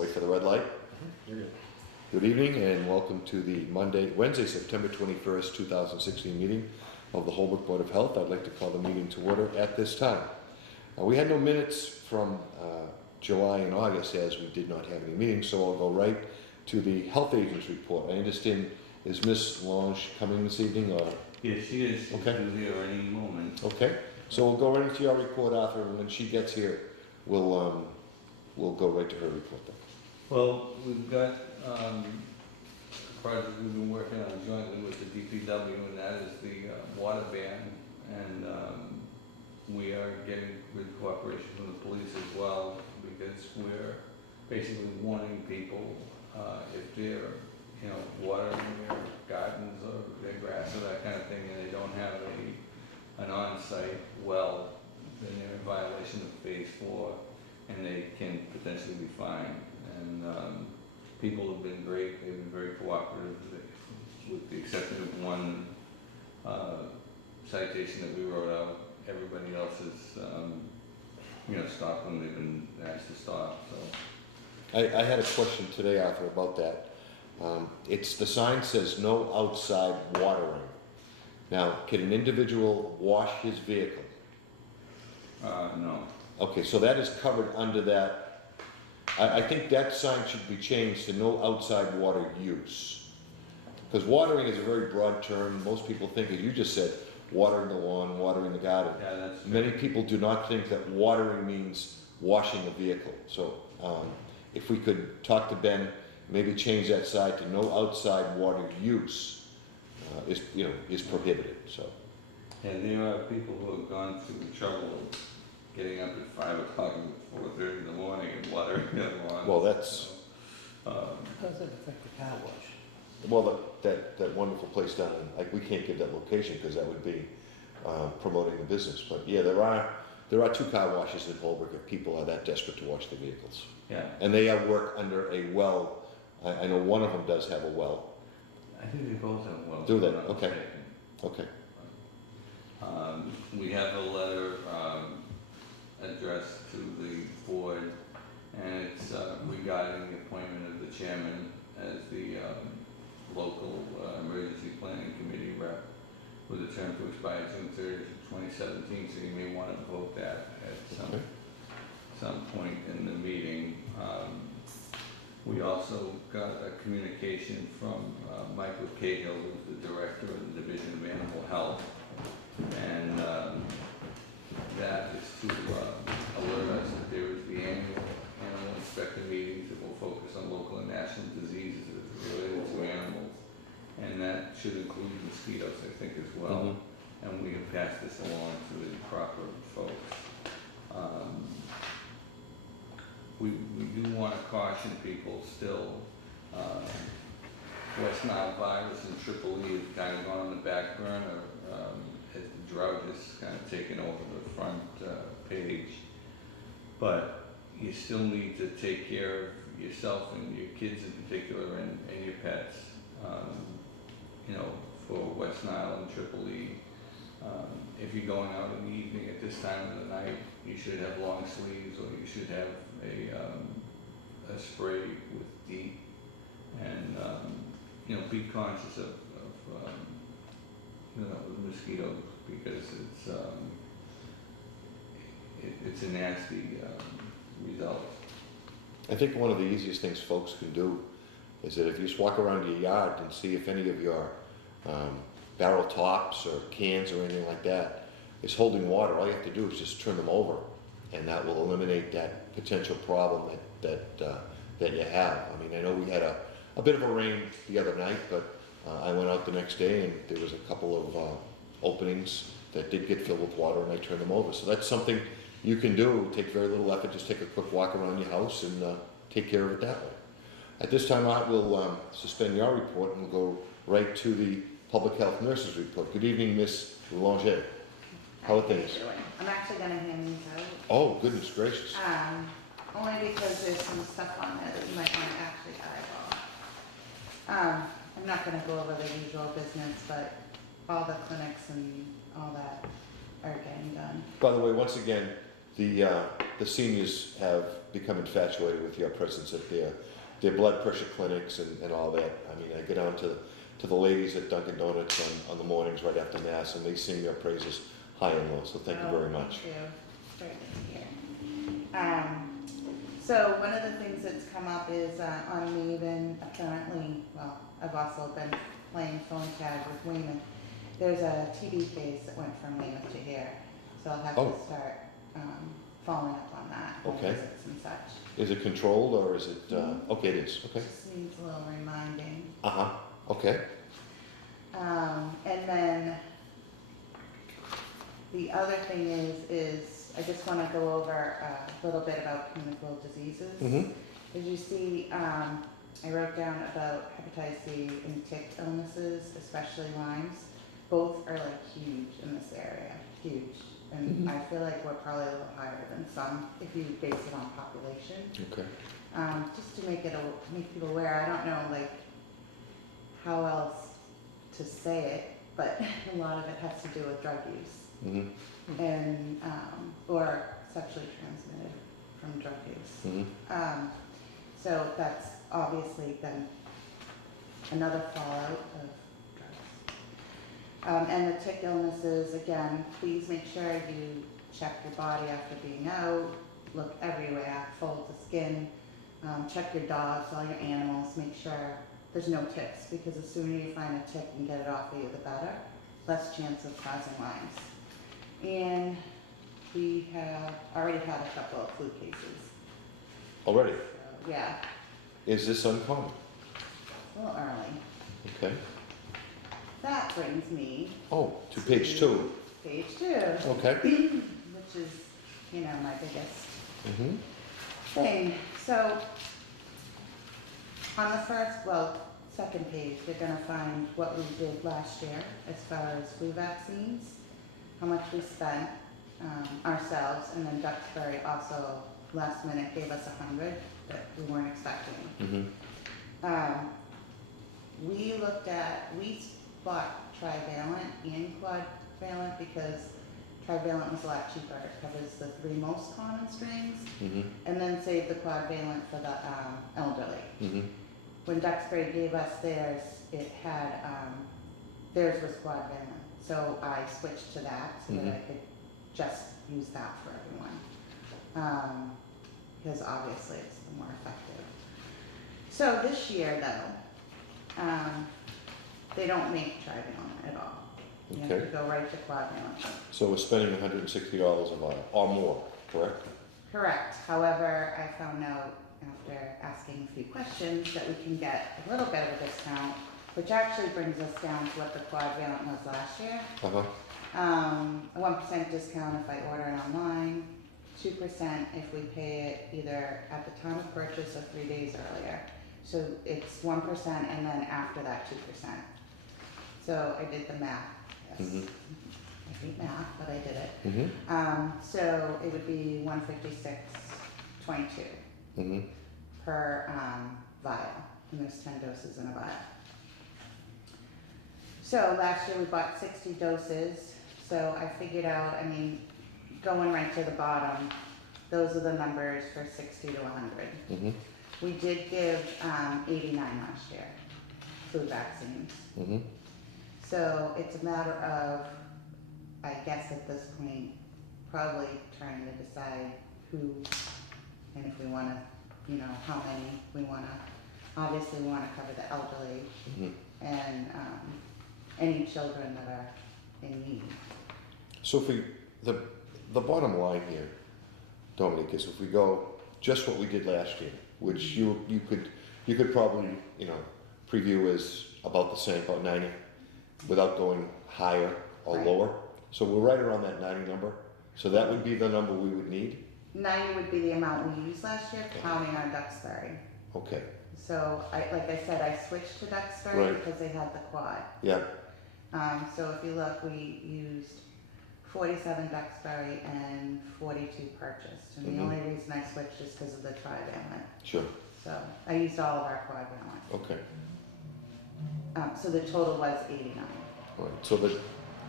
Wait for the red light. You're good. Good evening and welcome to the Wednesday, September 21st, 2016 meeting of the Holbrook Board of Health. I'd like to call the meeting to order at this time. We had no minutes from July and August as we did not have any meetings, so I'll go right to the health agent's report. I understand, is Ms. Lange coming this evening or? Yes, she is. She's Okay. due here any moment. Okay, so we'll go right into your report, Arthur, and when she gets here, we'll go right to her report then. Well, we've got a project we've been working on jointly with the DPW, and that is the water ban. And we are getting good cooperation from the police as well, because we're basically warning people if they're, watering their gardens or their grass or that kind of thing, and they don't have an on-site well, then they're in violation of phase 4, and they can potentially be fined. And people have been great. They've been very cooperative, with the exception of one citation that we wrote out. Everybody else has, stopped when they've been asked to stop. So I had a question today, Arthur, about that. The sign says no outside watering. Now, can an individual wash his vehicle? no. Okay, so that is covered under that. I think that sign should be changed to no outside water use. Because watering is a very broad term. Most people think, as you just said, watering the lawn, watering the garden. Yeah, that's Many people do not think that watering means washing the vehicle. So if we could talk to Ben, maybe change that side to no outside water use is prohibited. So. And there are people who have gone through the trouble of getting up at 5 o'clock and 4:30 in the morning and watering their lawn. Well, that's How does it affect the car wash? well that wonderful place down in, we can't give that location because that would be promoting the business. But yeah, there are 2 car washes in Holbrook if people are that desperate to wash their vehicles. Yeah, And they work under a well. I know one of them does have a well. I think they both have wells. Do they? if I'm not Okay. mistaken. Okay. We have a letter addressed to the board, and it's regarding the appointment of the chairman as the local emergency planning committee rep with a term to expire June 30th, 2017, so you may want to vote that at Okay. some point in the meeting. We also got a communication from Michael Cahill, who's the director of the Division of Animal Health, and that is to alert us that there is the annual animal inspector meetings that will focus on local and national diseases related to animals, and that should include mosquitoes, I think, as well. And we have passed this along to the proper folks. We do want to caution people still. West Nile virus and Triple E have kind of gone on the back burner as the drought has kind of taken over the front page. But you still need to take care of yourself and your kids in particular, and your pets. For West Nile and Triple E. If you're going out in the evening at this time of the night, you should have long sleeves, or you should have a spray with DEET, and be conscious of mosquitoes, because it's a nasty result. I think one of the easiest things folks can do is that if you just walk around your yard and see if any of your barrel tops or cans or anything like that is holding water, all you have to do is just turn them over, and that will eliminate that potential problem that you have. I mean, I know we had a bit of a rain the other night, but I went out the next day and there was a couple of openings that did get filled with water, and I turned them over. So that's something you can do. Take very little effort. Just take a quick walk around your house and take care of it that way. At this time, Art will suspend your report and we'll go right to the public health nurses report. Good evening, Ms. Langer. How are things? I'm actually going to hand these out. Oh, goodness gracious. Only because there's some stuff on there that you might want to actually eyeball. I'm not going to go over the usual business, but all the clinics and all that are getting done. By the way, once again, the seniors have become infatuated with your presence at their blood pressure clinics and all that. I mean, I go down to the ladies at Dunkin' Donuts on the mornings right after Mass, and they sing your praises high and low, so thank you very much. Thank you. It's great to hear. So one of the things that's come up is on Maven, apparently, well, I've also been playing phone tag with Weymouth. There's a TB case that went from Weymouth to here, so I'll have Oh. to start following up on that, on Okay. visits and such. Is it controlled, or is it, okay, it is, okay. Just needs a little reminding. Uh-huh, okay. And then the other thing is I just want to go over a little bit about communicable diseases. Mm-hmm, As you see, I wrote down about hepatitis C and tick illnesses, especially Lyme's. Both are like huge in this area, huge. And I feel like we're probably a little higher than some if you base it on population. okay. Just to make people aware, I don't know like how else to say it, but a lot of it has to do with drug use Mm-hmm, and or sexually transmitted from drug use. mm-hmm, So that's obviously then another fallout of drugs. And the tick illnesses, again, please make sure you check your body after being out, look everywhere, fold the skin, check your dogs, all your animals, make sure there's no ticks, because the sooner you find a tick and get it off of you, the better. Less chance of causing Lyme's. And we have already had a couple of flu cases. already. So, yeah, Is this uncommon? a little early. Okay. That brings me Oh, to page 2. page 2, Okay. which is, you know, my biggest Mm-hmm, thing. So on the second page, you're gonna find what we did last year as far as flu vaccines, how much we spent ourselves, and then Duxbury also last minute gave us 100 that we weren't expecting. mm-hmm, We bought trivalent and quadvalent because trivalent was a lot cheaper. It covers the 3 most common strains, mm-hmm, and then saved the quadvalent for the elderly. mm-hmm, When Duxbury gave us theirs, it had, theirs was quadvalent. So I switched to that so that I could just use that for everyone. Because obviously it's the more effective. So this year though, they don't make trivalent at all. You have Okay. to go right to quadvalent. So we're spending $160 a vial, or more, correct? Correct. However, I found out after asking a few questions that we can get a little bit of a discount, which actually brings us down to what the quadvalent was last year. Uh-huh, A 1% discount if I order it online, 2% if we pay it either at the time of purchase or 3 days earlier. So it's 1% and then after that 2%. So I did the math. Yes. Mhm. I hate math, but I did it. mm-hmm, So it would be 156.22 mm-hmm, per vial, and there's 10 doses in a vial. So last year we bought 60 doses, so I figured out, I mean, going right to the bottom, those are the numbers for 60 to 100. mm-hmm, We did give 89 last year, flu vaccines. mm-hmm. So it's a matter of, I guess at this point, probably trying to decide who, and if we wanna, you know, how many we wanna. Obviously, we wanna cover the elderly Mm-hmm. and any children that are in need. So if we, the bottom line here, Dominic, is if we go just what we did last year, which you could probably, you know, preview as about the same, about 90, without going higher or Right. lower. So we're right around that 90 number. So that would be the number we would need. 90 would be the amount we used last year, counting our Duxbury. Okay, So like I said, I switched to Duxbury Right. because they had the quad. yeah, So if you look, we used 47 Duxbury and 42 purchased. And the Mhm. only reason I switched is because of the trivalent. sure, So I used all of our quadvalent. okay. So the total was 89. All right,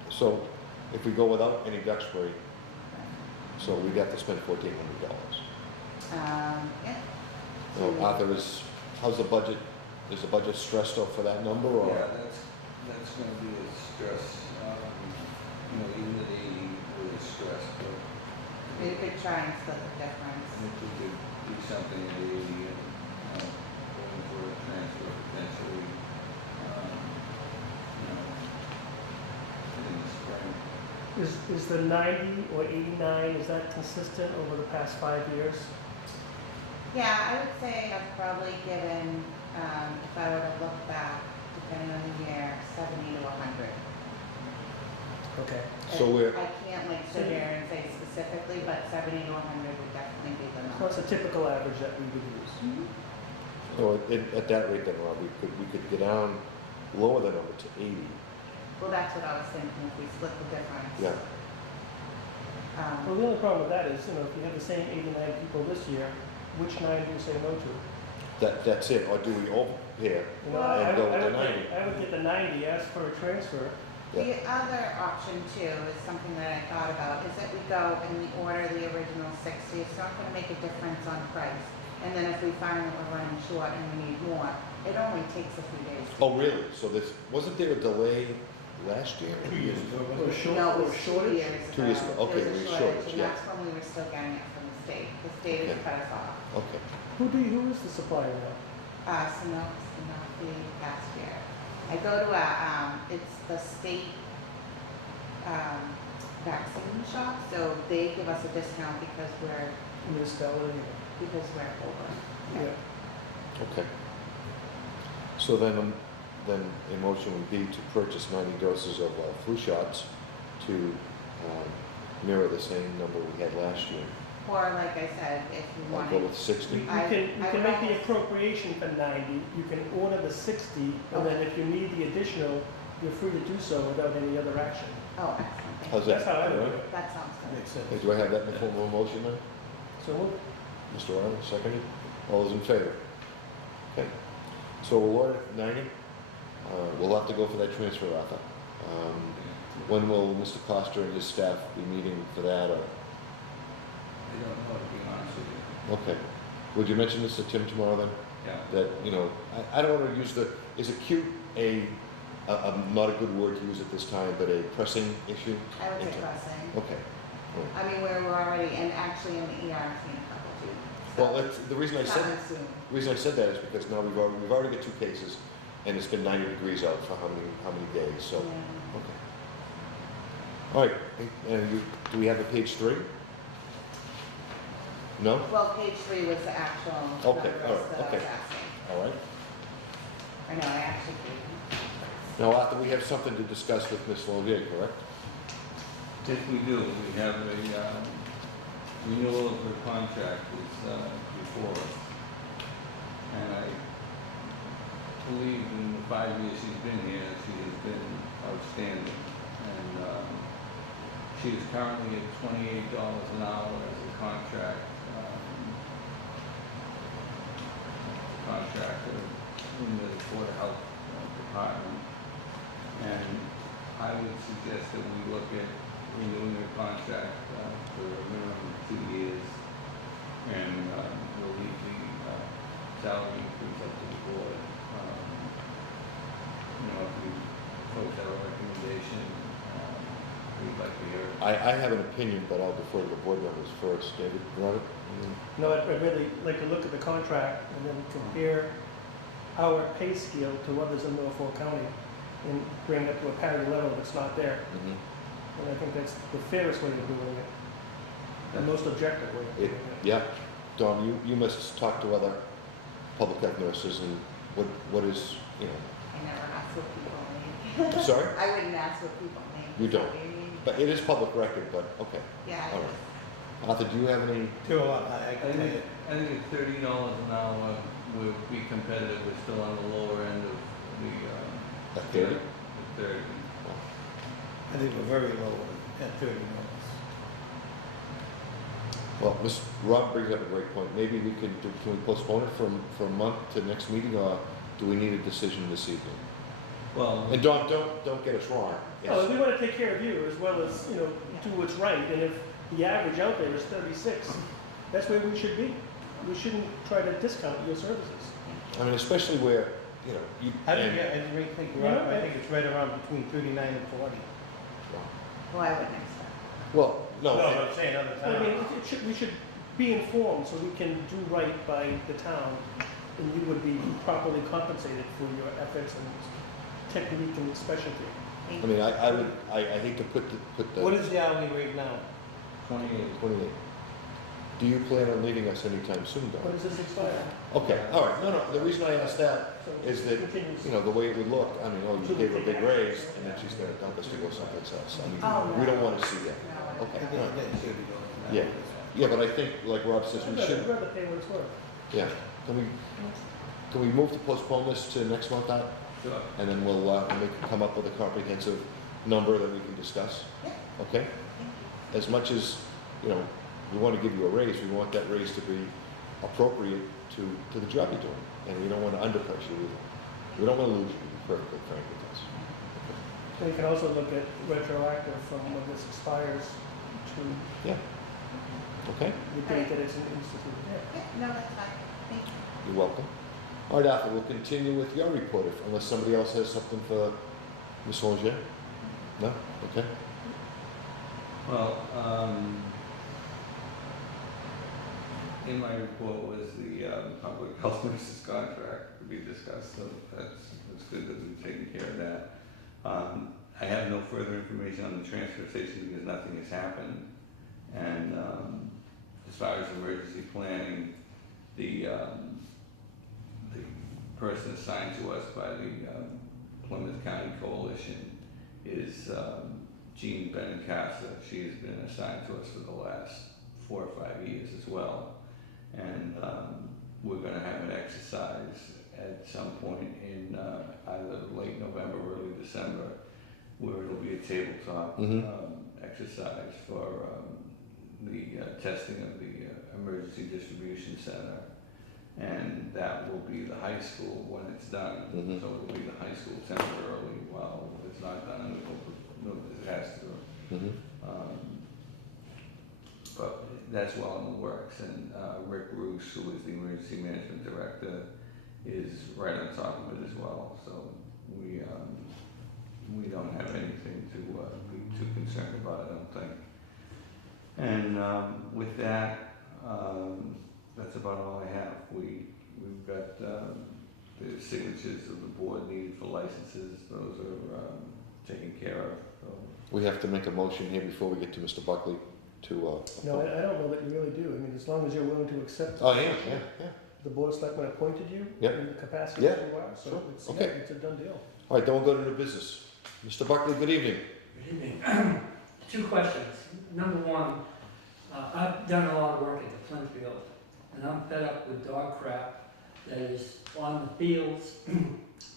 so if we go without any Duxbury, so we'd have to spend $1,400. Yeah. Well, Arthur, how's the budget, is the budget stressed out for that number, or? Yeah, that's gonna be a stress, even at 80, really stressed, but We could try and split the difference. if we could do something at 80 and, going for a transfer potentially, in the spring. Is the 90 or 89, is that consistent over the past 5 years? Yeah, I would say I've probably given, if I were to look back, depending on the year, 70 to 100. Okay. So we're, I can't like sit here and say specifically, but 70 to 100 would definitely be the So number. that's a typical average that we would use. so at that rate then, Rob, we could get down, lower the number to 80. Well, that's what I was thinking, if we split the difference. Yeah. Well, the only problem with that is, if you have the same 89 people this year, which 9 do you say no to? That's it, or do we overpay I and go with the would 90? I would get the 90, ask for a transfer. The other option too is something that I thought about, is that we go and we order the original 60, it's not gonna make a difference on price. And then if we find that we're running short and we need more, it only takes a few days. Oh, really? So wasn't there a delay last year? 2 years ago, Or wasn't it? No, or it was 2 shortage? years ago. 2 years ago, okay, There we was a shortage, shortage, and yeah. that's when we were still getting it from the state. The state has Okay. cut us off. Okay, Who is the supplier now? Sanofi Pasteur. I go to it's the state, vaccine shop, so they give us a discount because we're Municipality? over. Yeah. okay. So then a motion would be to purchase 90 doses of flu shots to mirror the same number we had last year. Or like I said, if you I'll wanted. go with 60. You I can would make the almost- appropriation for 90, you can order the 60, and then if you need the additional, you're free to do so without any other action. Oh, excellent. Thank How's you. that? That's how I would All do right? it. That sounds good. Makes sense. Okay, do I have that in the form of a motion then? So moved. Mr. Arnold, seconded. All those in favor? Okay. So we'll order 90. We'll have to go for that transfer, Arthur. When will Mr. Costa and his staff be meeting for that, or? I don't know, to be honest with you. Okay. Would you mention this to Tim tomorrow then? Yeah. That, I don't want to use is acute not a good word to use at this time, but a pressing issue? I would say Okay. pressing. Okay. All right. I mean, we're already, and actually in the ER, I've seen a couple too. So Well, the reason I said, coming soon. the reason I said that is because now we've already got 2 cases, and it's been 90 degrees out for how many days, so, Yeah. okay. All right, and do we have a page 3? No? Well, page 3 was the actual Okay, numbers all right, that I was okay. asking. All right. I know, I actually gave them. Now, Arthur, we have something to discuss with Ms. Lolier, correct? If we do, we have a renewal of her contract is before us. And I believe in the 5 years she's been here, she has been outstanding. And she is currently at $28 an hour as a contractor in the Board of Health Department. And I would suggest that we look at renewing the contract for a minimum of 2 years, and we'll leave the salary increase up to the board. If you folks have a recommendation, we'd like to hear it. I have an opinion, but I'll defer to the board members first. David, Robert? No, I'd really like to look at the contract and then compare our pay scale to others in Norfolk County and bring it to a parity level that's not there. Mhm. And I think that's the fairest way of doing it, the most objective way of doing it. Yeah. Dom, you must talk to other public health nurses, and what is, I never ask what people need. Sorry? I wouldn't ask what people need. You Is that don't. what you mean? But it is public record, but, okay. Yeah, it All is. right. Arthur, do you have any? I can tell you, I think at $30 an hour, we'll be competitive. We're still on the lower end of the. At 30? At 30. I think we're very low at $30. Well, Rob brings up a great point. Maybe can we postpone it for a month to next meeting, or do we need a decision this evening? Well, And Dom, don't get us wrong. No, we want to take care of you as well as, do what's right, and if the average out there is 36, that's where we should be. we shouldn't try to discount your services. I mean, especially where, you know, you. I think, and- yeah, I really think you're right. I think it's right around between 39 and 40. Well, I wouldn't expect. Well, no, No, and- I'm saying other I mean, towns. we should be informed so we can do right by the town, and you would be properly compensated for your efforts and technique and specialty. I mean, I hate to put the. What is the hourly rate now? 28. 28. Do you plan on leaving us anytime soon, When Don? does this expire? Okay, all right, no, the reason I asked that So is that, continues. you know, the way it would look, I mean, oh, you gave her a big raise, and then she's gonna dump us to go someplace else. I Oh, mean, no. we don't wanna see that. No. Okay, I all right. think that should be going. Yeah. Yeah, but I think, like Rob says, we I'd should, rather pay what it's worth. yeah, can we move to postpone this to next month out? Sure. And then we'll come up with a comprehensive number that we can discuss? Yeah. Okay? As much as, you know, we want to give you a raise, we want that raise to be appropriate to the job you're doing. And we don't want to underpressure you either. We don't want to lose you, perfectly frank with us. So you can also look at retroactive from when this expires to Yeah. Okay? the date that it's instituted. Yeah. Yeah, no, that's fine. Thank you. You're welcome. All right, Arthur, we'll continue with your report unless somebody else has something for Ms. Longier? No? Okay. Well, in my report was the public health nurses contract to be discussed, so that's good that we've taken care of that. I have no further information on the transfer station because nothing has happened. And as far as emergency planning, the person assigned to us by the Plymouth County Coalition is Jean Benincasa. She has been assigned to us for the last 4 or 5 years as well. And we're gonna have an exercise at some point in either late November or early December, where it'll be a tabletop exercise for the testing of the emergency distribution center. And that will be the high school when it's done. Mhm. So it'll be the high school temporarily while it's not done, and it has to. Mhm. But that's well in the works, and Rick Roos, who is the emergency management director, is right on top of it as well. So we don't have anything to be too concerned about, I don't think. And with that, that's about all I have. We've got the signatures of the board needed for licenses. Those are taken care of. So. We have to make a motion here before we get to Mr. Buckley to. No, I don't know that you really do. I mean, as long as you're willing to accept. Oh, yeah. The board of selectmen appointed you Yep. in the capacity Yeah, that you are, so sure. it's, Okay. yeah, it's a done deal. All right, then we'll go to new business. Mr. Buckley, good evening. Good evening. 2 questions. Number one, I've done a lot of work at the Flint field, and I'm fed up with dog crap that is on the fields.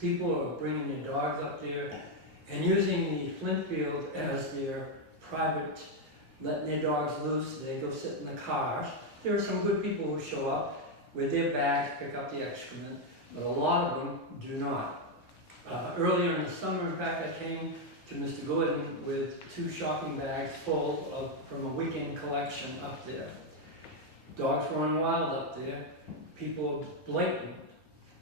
People are bringing their dogs up there and using the Flint field as their private, letting their dogs loose. They go sit in the cars. There are some good people who show up with their bags, pick up the excrement, but a lot of them do not. Earlier in the summer, in fact, I came to Mr. Gordon with 2 shopping bags full from a weekend collection up there. Dogs run wild up there. People are blatant.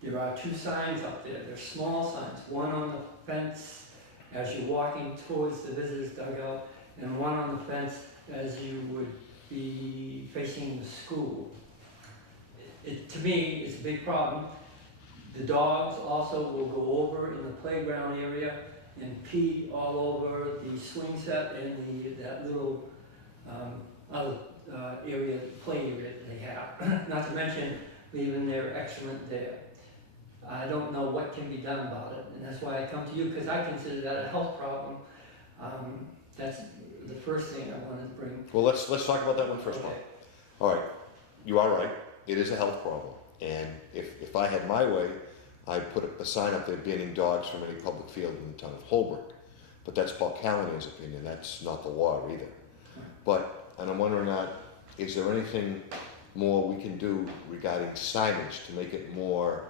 There are 2 signs up there. They're small signs. One on the fence as you're walking towards the visitor's dugout, and one on the fence as you would be facing the school. To me, it's a big problem. The dogs also will go over in the playground area and pee all over the swing set and that little other area, play area that they have. Not to mention leaving their excrement there. I don't know what can be done about it, and that's why I come to you, because I consider that a health problem. That's the first thing I wanted to bring. Well, let's talk about that one first, Mark. Okay. All right, you are right. It is a health problem. And if I had my way, I'd put a sign up there banning dogs from any public field in the town of Holbrook. But that's Paul Callahan's opinion. That's not the law either. And I'm wondering, is there anything more we can do regarding signage to make it more?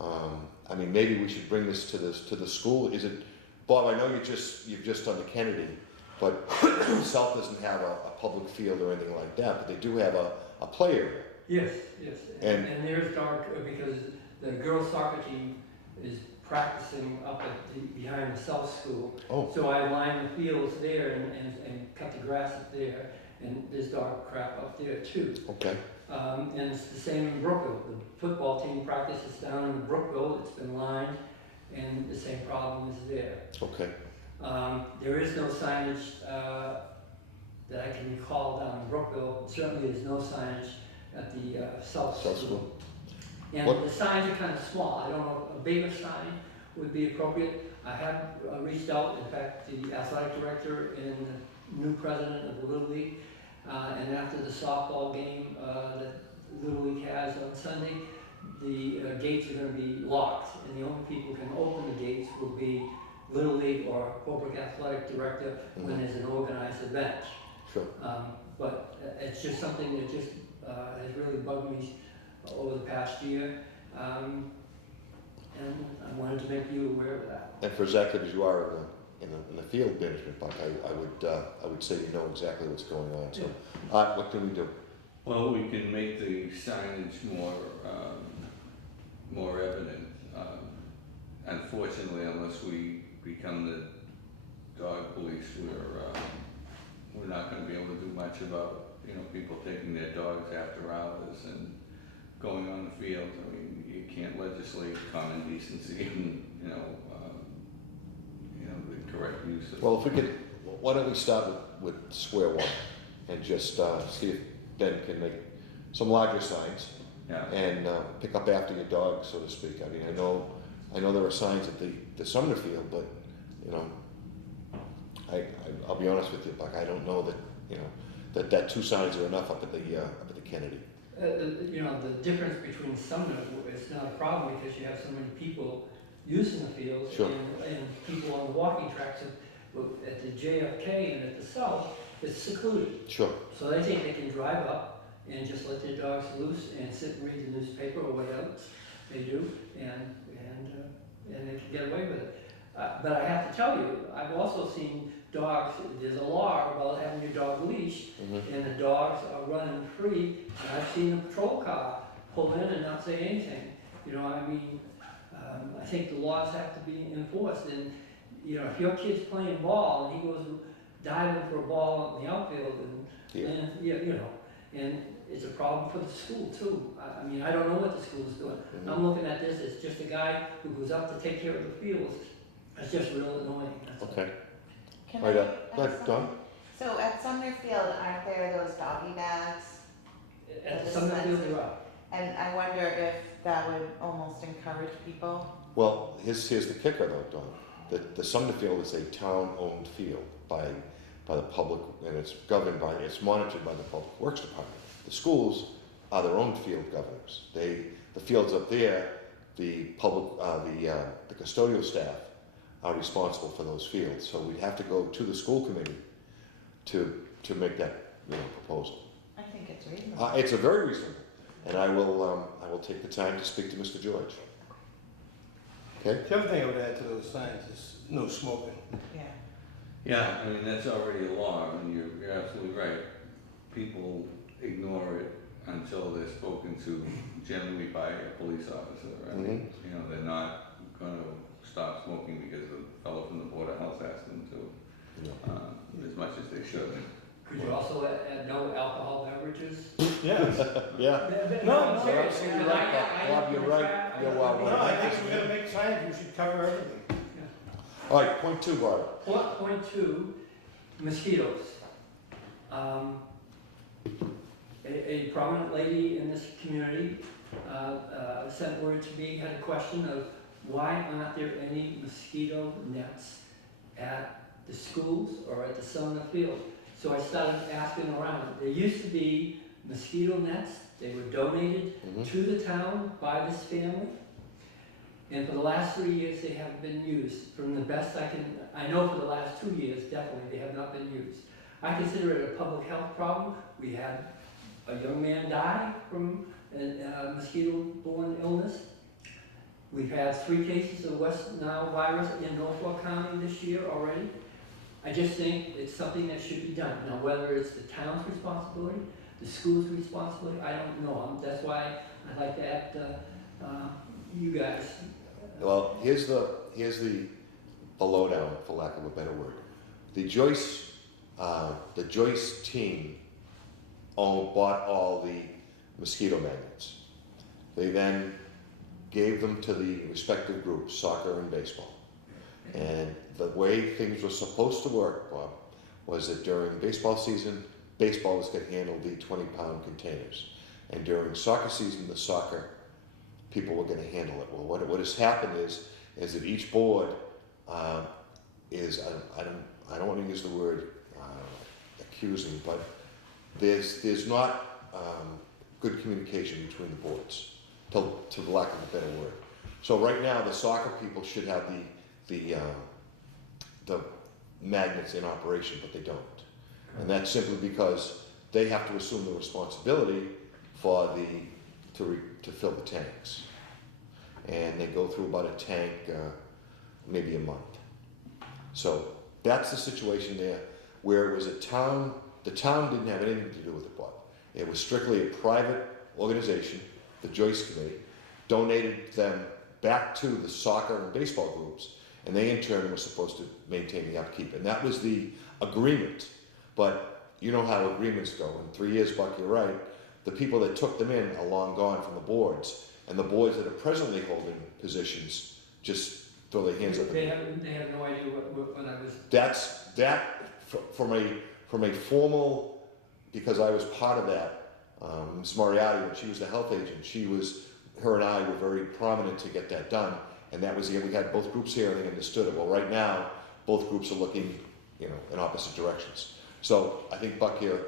I mean, maybe we should bring this to the school. Is it, Bob? I know you've just done the Kennedy, but South doesn't have a public field or anything like that. But they do have a play area. Yes, yes. And- And there's dark, because the girls soccer team is practicing up at the, behind the South School. Oh, So I line the fields there and cut the grass up there, and there's dog crap up there too. okay, And it's the same in Brookville. The football team practices down in Brookville, it's been lined, and the same problem is there. okay, There is no signage that I can recall down in Brookville. Certainly there's no signage at the South South School. School. And What- the signs are kind of small. I don't know if a bigger sign would be appropriate. I have reached out, in fact, to the athletic director and the new president of the Little League. And after the softball game that Little League has on Sunday, the gates are going to be locked, and the only people who can open the gates will be Little League or Holbrook Athletic Director when there's an organized event. sure. But it's just something that just has really bugged me over the past year. And I wanted to make you aware of that. And for as active as you are in the field management, Buck, I would say you know exactly what's going on, so. What can we do? Well, we can make the signage more evident. Unfortunately, unless we become the dog police, we're not gonna be able to do much about, people taking their dogs after hours and going on the field. I mean, you can't legislate common decency and, the correct use of. Well, if we could, why don't we start with square one and just see if Ben can make some larger signs Yeah, and pick up after your dog, so to speak. I mean, I know there are signs at the Sumner Field, but I'll be honest with you, Buck. I don't know that that two signs are enough up at the Kennedy. The difference between Sumner, it's not a problem because you have so many people using the fields Sure. and people on the walking tracks. At the JFK and at the South, it's secluded. Sure. So they think they can drive up and just let their dogs loose and sit and read the newspaper or what else they do, and they can get away with it. But I have to tell you, I've also seen dogs, there's a law about having your dog leashed, Mm-hmm. and the dogs are running free, and I've seen a patrol car pull in and not say anything. I think the laws have to be enforced, and, if your kid's playing ball and he goes diving for a ball in the outfield, and it's a problem for the school too. I don't know what the school's doing. Mm-hmm. I'm looking at this as just a guy who goes up to take care of the fields. It's just real annoying. That's all. Okay. Can Right, I go add ahead, something? Don. So at Sumner Field, aren't there those doggy bags? At the Sumner Field, you're up. And I wonder if that would almost encourage people. Well, here's the kicker though, Don. The Sumner Field is a town-owned field by the public, and it's monitored by the Public Works Department. The schools are their own field governors. The fields up there, the custodial staff are responsible for those fields. So we'd have to go to the school committee to make that proposal. I think it's reasonable. It's a very reasonable, and I will take the time to speak to Mr. George. Okay. The other thing I would add to those signs is no smoking. Yeah. yeah, I mean, that's already a law, and you're absolutely right. People ignore it until they're spoken to, generally by a police officer. I mean, they're not gonna stop smoking because the fellow from the Board of Health asked them to, as much as they should. Could you also add no alcohol beverages? Yes. Yeah. No, I'm no, serious. absolutely right, Bob, you're right. You're well No, I think if we're gonna make signs, we should cover everything. All right, point two, Barbara. Point two, mosquitoes. A prominent lady in this community sent word to me, had a question of why aren't there any mosquito nets at the schools or at the Sumner Field? So I started asking around. There used to be mosquito nets. They were donated to the town by this family. And for the last 3 years, they haven't been used. From the best I know for the last 2 years, definitely, they have not been used. I consider it a public health problem. We had a young man die from a mosquito-borne illness. We've had 3 cases of West Nile virus in Norfolk County this year already. I just think it's something that should be done. Now, whether it's the town's responsibility, the school's responsibility? I don't know. That's why I'd like to ask, you guys. Well, here's the lowdown, for lack of a better word. The Joyce team bought all the mosquito magnets. They then gave them to the respective groups, soccer and baseball. And the way things were supposed to work, Bob, was that during baseball season, baseball was going to handle the 20-pound containers. And during soccer season, the soccer people were going to handle it. Well, what has happened is that each board is, I don't want to use the word accusing, but there's not good communication between the boards, to lack of a better word. So right now, the soccer people should have the magnets in operation, but they don't. And that's simply because they have to assume the responsibility for to fill the tanks. And they go through about a tank maybe a month. So that's the situation there, where it was a town, the town didn't have anything to do with it, Bob. It was strictly a private organization, the Joyce Committee, donated them back to the soccer and baseball groups, and they in turn were supposed to maintain the upkeep. And that was the agreement. But you know how agreements go. In 3 years, Buck, you're right, the people that took them in are long gone from the boards, and the boards that are presently holding positions just throw their hands up. They have no idea what I was. That's from a formal, because I was part of that. Ms. Moriarty, when she was the health agent, her and I were very prominent to get that done, and that was the we had both groups here and they understood it. Well, right now, both groups are looking, in opposite directions. So I think, Buck, your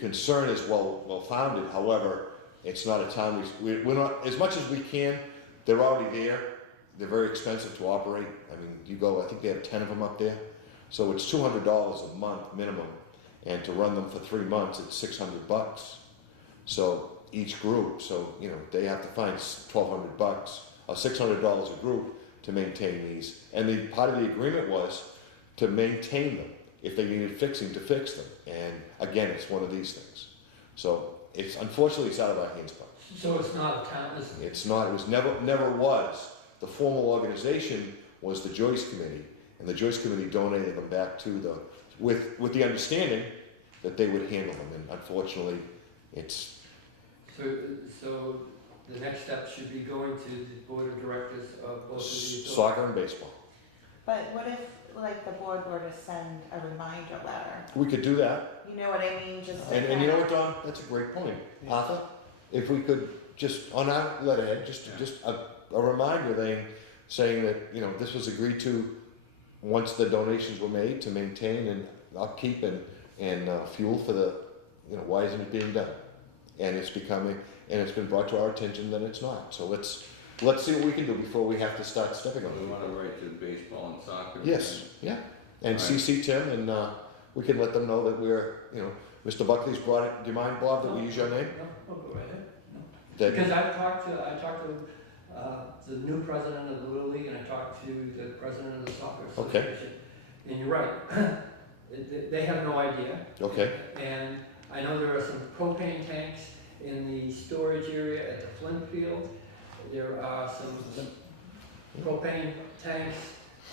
concern is well founded. However, it's not a town we're not, as much as we can. They're already there. They're very expensive to operate. I mean, you go. I think they have 10 of them up there. So it's $200 a month minimum, and to run them for 3 months, it's $600. So each group, they have to find $1,200 or $600 a group to maintain these. And the part of the agreement was to maintain them. If they needed fixing, to fix them. And again, it's one of these things. So unfortunately it's out of our hands, Buck. So it's not a town, It's not. It was never was. The formal organization was the Joyce Committee, and the Joyce Committee donated them back to with the understanding that they would handle them. And unfortunately, it's. So the next step should be going to the board of directors of both of these. Soccer and baseball. But what if, the board were to send a reminder letter? We could do that. You know what I mean? Just to And you know what, Don? That's a great point. Arthur, if we could just, on our letterhead, just a reminder saying that, this was agreed to once the donations were made to maintain and upkeep and fuel for the, why isn't it being done? And it's been brought to our attention that it's not. So let's see what we can do before we have to start stepping on We it. want to write to baseball and soccer. Yes, yeah. And Right. CC Tim, and we can let them know that we're, Mr. Buckley's brought it. Do you mind, Bob, that we use your name? No, go right ahead. No. That- Because I talked to the new president of the Little League, and I talked to the president of the soccer Okay. association. And you're right, they have no idea. Okay, And I know there are some propane tanks in the storage area at the Flint Field. There are some propane tanks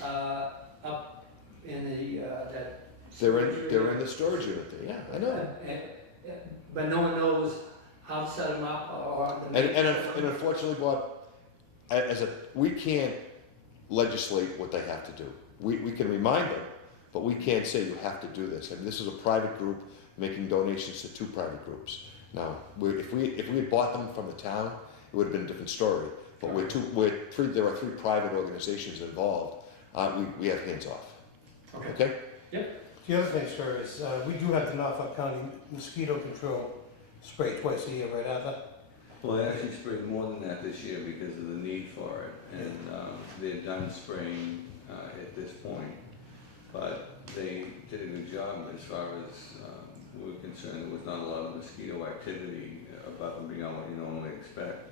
up in the that. they're in the storage unit there. Yeah, I know. But no one knows how to set them up or the. And unfortunately, Bob, we can't legislate what they have to do. We can remind them, but we can't say you have to do this. And this is a private group making donations to 2 private groups. Now, if we had bought them from the town, it would have been a different story. But there are 3 private organizations involved. We have hands off. Okay? The other thing, sir, is we do have the Norfolk County mosquito control spray twice a year, right, Arthur? Well, they actually sprayed more than that this year because of the need for it, and they're done spraying at this point. But they did a good job as far as we're concerned. There was not a lot of mosquito activity above and beyond what you normally expect.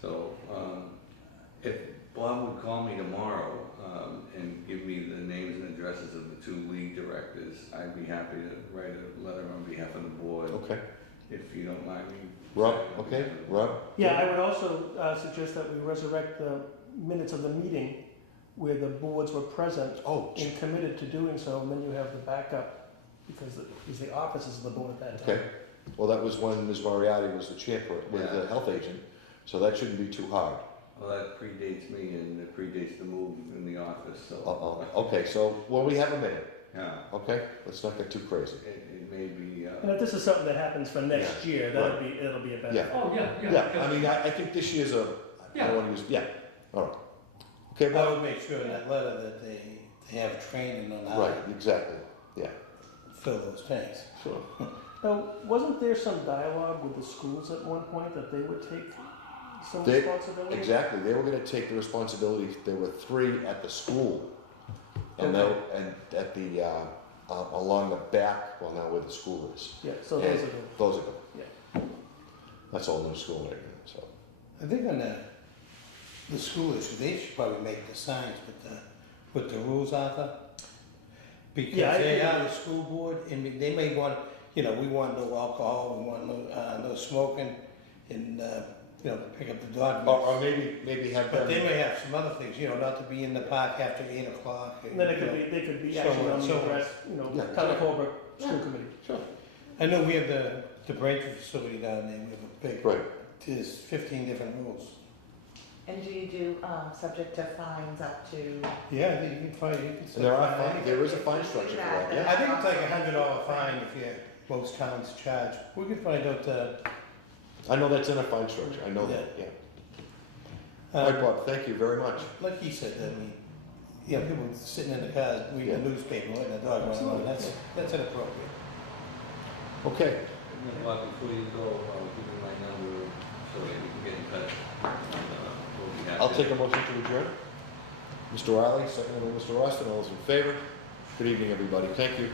So if Bob would call me tomorrow and give me the names and addresses of the 2 league directors, I'd be happy to write a letter on behalf of the board, Okay, if you don't mind me. Rob, signing on okay, behalf of the board. Rob? Yeah, I would also suggest that we resurrect the minutes of the meeting where the boards were present Oh, and committed to doing so, and then you have the backup, because it was the offices of the board at that time. okay. Well, that was when Ms. Moriarty was the chairperson, was the Yeah. health agent, so that shouldn't be too hard. Well, that predates me and it predates the move in the office, so. Okay, so, well, we have a minute, Yeah, okay? Let's not get too crazy. it may be, And if this is something that happens for next year, right. it'll be a benefit. Yeah. Oh, yeah, yeah. Yeah, I mean, I think this year's I Yeah. don't wanna use, yeah, all right. Okay, I Rob? would make sure in that letter that they have training on how Right, to exactly, yeah. fill those tanks. Sure. Now, wasn't there some dialogue with the schools at one point that they would take some They- responsibility? Exactly, they were gonna take the responsibility, there were 3 at the school. And Okay. and at the, along the back, well, now where the school is. Yeah, so And those are the, Those are good. Yeah. That's all new school right now, so. I think on the school issue, they should probably make the signs with the rules, Arthur. Because Yeah, I they agree. are the school board, and they may want, we want no alcohol, we want no smoking, and, pick up the dog. Or maybe have But they them, may have some other things, not to be in the park after 8 o'clock. and then they could be So actually on, on so the on. address, Yeah, Town of sure. Colbrook School Committee. sure, I know we have the Braintree facility down there, we have a big, right. there's 15 different rules. And do you do, subject to fines up to? Yeah, you can find, you can. And there are, find there is a fine structure for that, yeah. I think it's like $100 fine if most towns charge. We could find out, I know that's in a fine structure, I know that, yeah. All right, Bob, thank you very much. like he said, I mean, people sitting in the car reading Yeah. the newspaper, letting the dog run around, that's inappropriate. Okay, And Bob, before you go, give me my number so that we can get in touch. We'll be happy I'll to- take a motion to adjourn. Mr. Riley, seconded by Mr. Austin, all those in favor? Good evening, everybody, thank you.